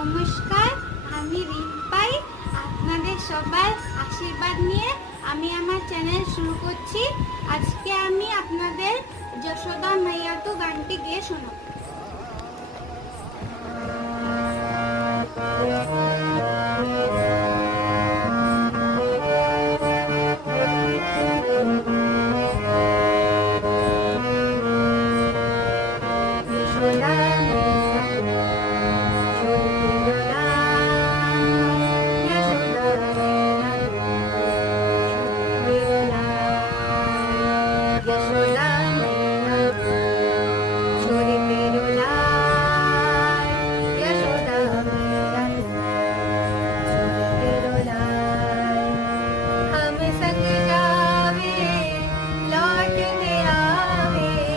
নমস্কার, আমি রিম্পাই। আপনাদের সবার আশীর্বাদ নিয়ে আমি আমার চ্যানেল শুরু করছি। আজকে আমি আপনাদের যশোদা মাইয়া তো গানটি গেয়ে শোনাবো।